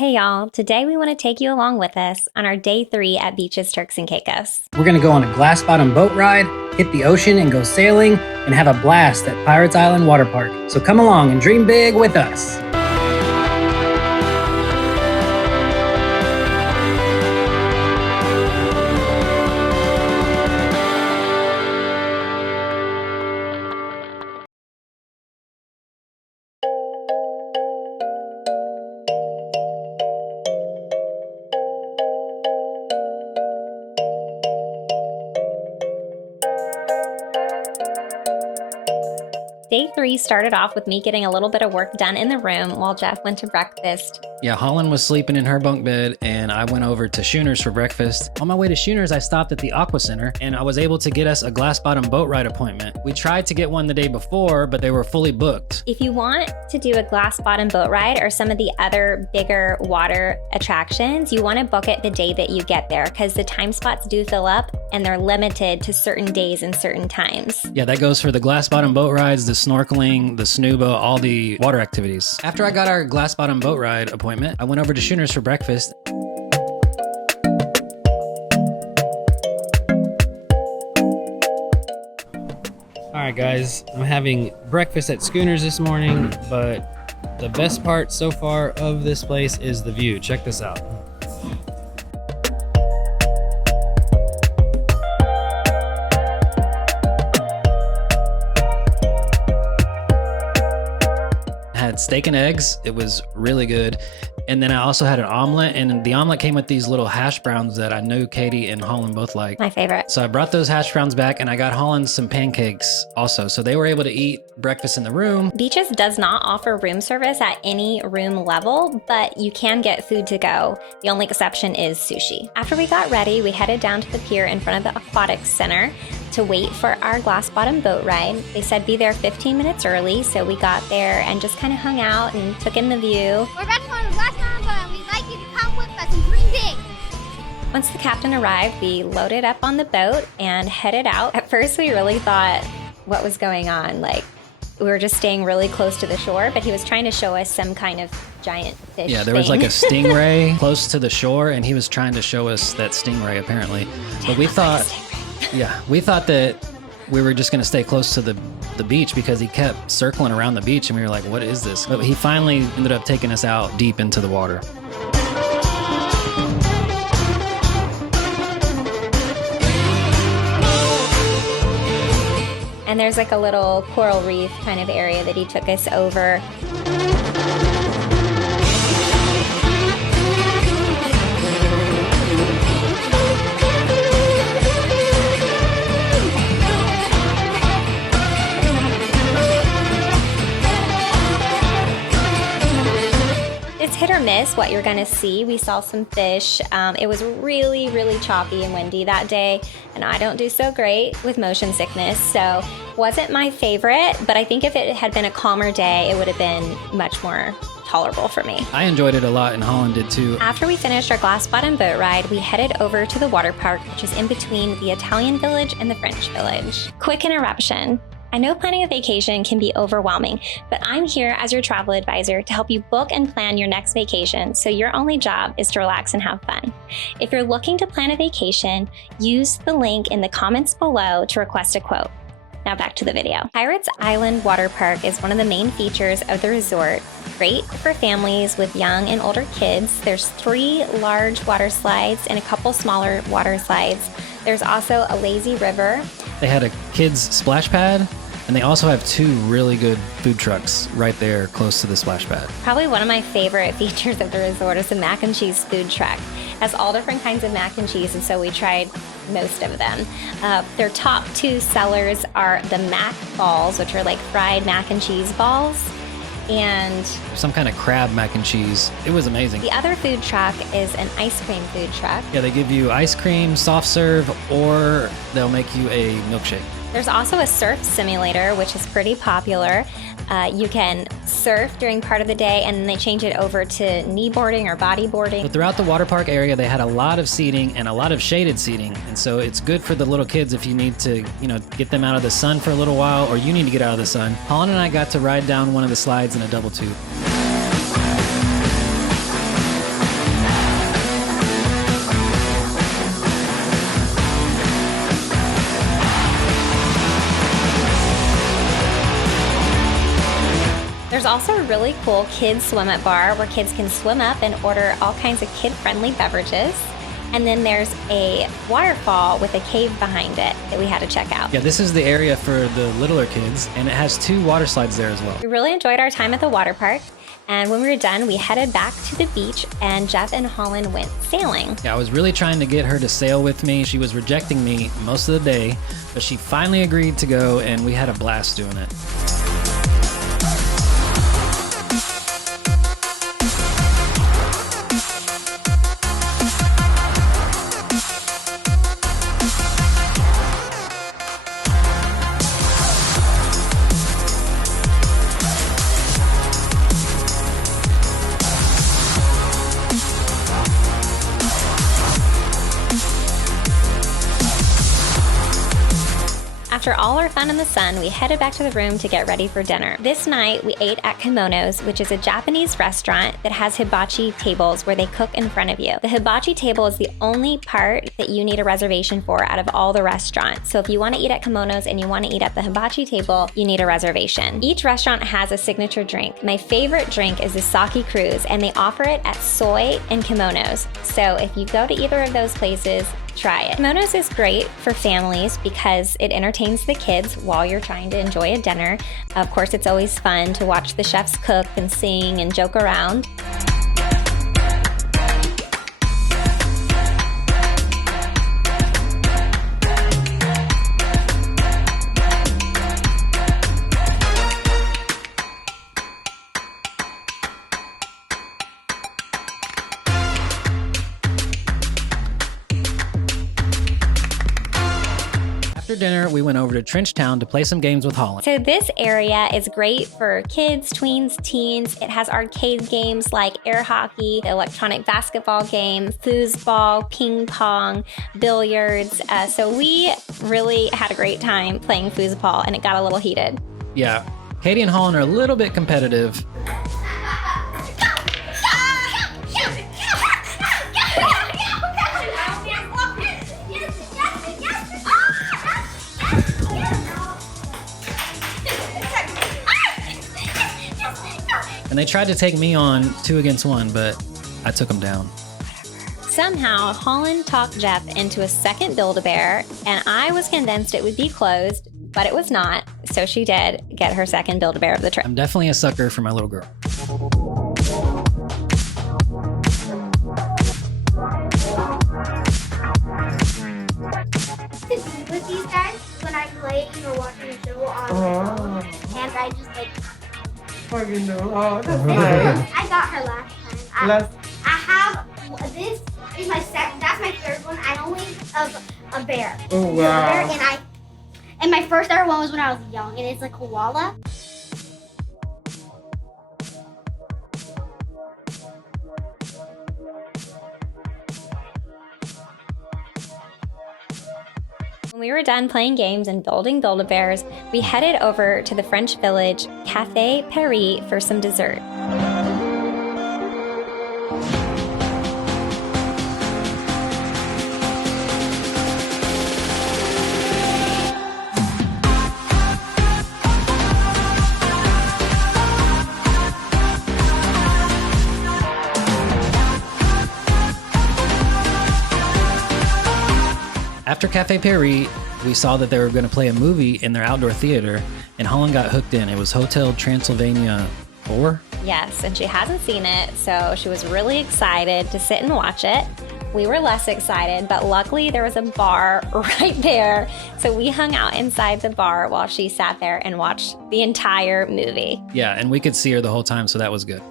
Hey y'all, today we want to take you along with us on our day 3 at Beaches Turks and Caicos. We're gonna go on a glass bottom boat ride, hit the ocean and go sailing, and have a blast at Pirates Island Water Park. So come along and dream big with us. Day 3 started off with me getting a little bit of work done in the room while Jeff went to breakfast. Yeah, Holland was sleeping in her bunk bed and I went over to Schooners for breakfast. On my way to Schooners, I stopped at the Aqua Center and I was able to get us a glass bottom boat ride appointment. We tried to get one the day before, but they were fully booked. If you want to do a glass bottom boat ride or some of the other bigger water attractions, you want to book it the day that you get there because the time spots do fill up and they're limited to certain days and certain times. Yeah, that goes for the glass bottom boat rides, the snorkeling, the snuba, all the water activities. After I got our glass bottom boat ride appointment, I went over to Schooners for breakfast. All right, guys, I'm having breakfast at Schooners this morning, but the best part so far of this place is the view. Check this out. Had steak and eggs. It was really good. And then I also had an omelet, and the omelet came with these little hash browns that I knew Katie and Holland both like. My favorite. So I brought those hash browns back and I got Holland some pancakes also. So they were able to eat breakfast in the room. Beaches does not offer room service at any room level, but you can get food to go. The only exception is sushi. After we got ready, we headed down to the pier in front of the Aquatics Center to wait for our glass bottom boat ride. They said be there 15 minutes early, so we got there and just kind of hung out and took in the view. We're about to go on the glass bottom boat and we'd like you to come with us and dream big. Once the captain arrived, we loaded up on the boat and headed out. At first, we really thought what was going on. Like, we were just staying really close to the shore, but he was trying to show us some kind of giant fish. Yeah, there was like a stingray close to the shore and he was trying to show us that stingray apparently. But we thought, we thought that we were just gonna stay close to the beach because he kept circling around the beach and we were like, what is this? But he finally ended up taking us out deep into the water. And there's like a little coral reef kind of area that he took us over. It's hit or miss what you're gonna see. We saw some fish. It was really, really choppy and windy that day, and I don't do so great with motion sickness, so wasn't my favorite, but I think if it had been a calmer day, it would have been much more tolerable for me. I enjoyed it a lot and Holland did too. After we finished our glass bottom boat ride, we headed over to the water park, which is in between the Italian village and the French village. Quick interruption. I know planning a vacation can be overwhelming, but I'm here as your travel advisor to help you book and plan your next vacation, so your only job is to relax and have fun. If you're looking to plan a vacation, use the link in the comments below to request a quote. Now back to the video. Pirates Island Water Park is one of the main features of the resort. Great for families with young and older kids. There's 3 large water slides and a couple smaller water slides. There's also a lazy river. They had a kids splash pad and they also have 2 really good food trucks right there close to the splash pad. Probably one of my favorite features of the resort is the mac and cheese food truck. It has all different kinds of mac and cheese, and so we tried most of them. Their top 2 sellers are the mac balls, which are like fried mac and cheese balls, and some kind of crab mac and cheese. It was amazing. The other food truck is an ice cream food truck. Yeah, they give you ice cream, soft serve, or they'll make you a milkshake. There's also a surf simulator, which is pretty popular. You can surf during part of the day, and then they change it over to kneeboarding or bodyboarding. But throughout the water park area, they had a lot of seating and a lot of shaded seating. And so it's good for the little kids if you need to, get them out of the sun for a little while, or you need to get out of the sun. Holland and I got to ride down one of the slides in a double tube. cool kids swim up bar where kids can swim up and order all kinds of kid-friendly beverages. And then there's a waterfall with a cave behind it that we had to check out. Yeah, this is the area for the littler kids, and it has 2 water slides there as well. We really enjoyed our time at the water park. And when we were done, we headed back to the beach and Jeff and Holland went sailing. Yeah, I was really trying to get her to sail with me. She was rejecting me most of the day, but she finally agreed to go, and we had a blast doing it. After all our fun in the sun, we headed back to the room to get ready for dinner. This night, we ate at Kimonos, which is a Japanese restaurant that has hibachi tables where they cook in front of you. The hibachi table is the only part that you need a reservation for out of all the restaurants. So if you want to eat at Kimonos and you want to eat at the hibachi table, you need a reservation. Each restaurant has a signature drink. My favorite drink is the sake cruise, and they offer it at Soy and Kimonos. So if you go to either of those places, try it. Kimonos is great for families because it entertains the kids while you're trying to enjoy a dinner. Of course, it's always fun to watch the chefs cook and sing and joke around. After dinner, we went over to Trench Town to play some games with Holland. So this area is great for kids, tweens, teens. It has arcade games like air hockey, electronic basketball game, foosball, ping pong, billiards. So we really had a great time playing foosball, and it got a little heated. Yeah, Katie and Holland are a little bit competitive. And they tried to take me on 2 against 1, but I took them down. Somehow, Holland talked Jeff into a second Build-A-Bear, and I was convinced it would be closed, but it was not. So she did get her second Build-A-Bear of the trip. I'm definitely a sucker for my little girl. With these guys, when I'm playing or watching a show on and I just like Oh, that's nice. I got her last time. I have this is my that's my third one. I only of a bear. Oh, wow. A bear, and my first ever one was when I was young, and it's a koala. When we were done playing games and building Build-A-Bears, we headed over to the French village Café Paris for some dessert. After Café Paris, we saw that they were going to play a movie in their outdoor theater, and Holland got hooked in. It was Hotel Transylvania 4. Yes, and she hasn't seen it, so she was really excited to sit and watch it. We were less excited, but luckily there was a bar right there, so we hung out inside the bar while she sat there and watched the entire movie. Yeah, and we could see her the whole time, so that was good.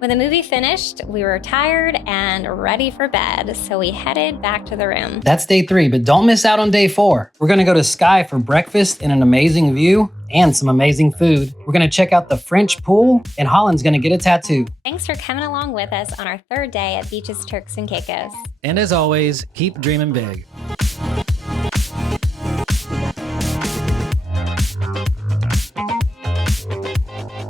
When the movie finished, we were tired and ready for bed, so we headed back to the room. That's day 3, but don't miss out on day 4. We're going to go to Sky for breakfast and an amazing view and some amazing food. We're going to check out the French pool, and Holland's going to get a tattoo. Thanks for coming along with us on our 3rd day at Beaches Turks and Caicos. And as always, keep dreaming big.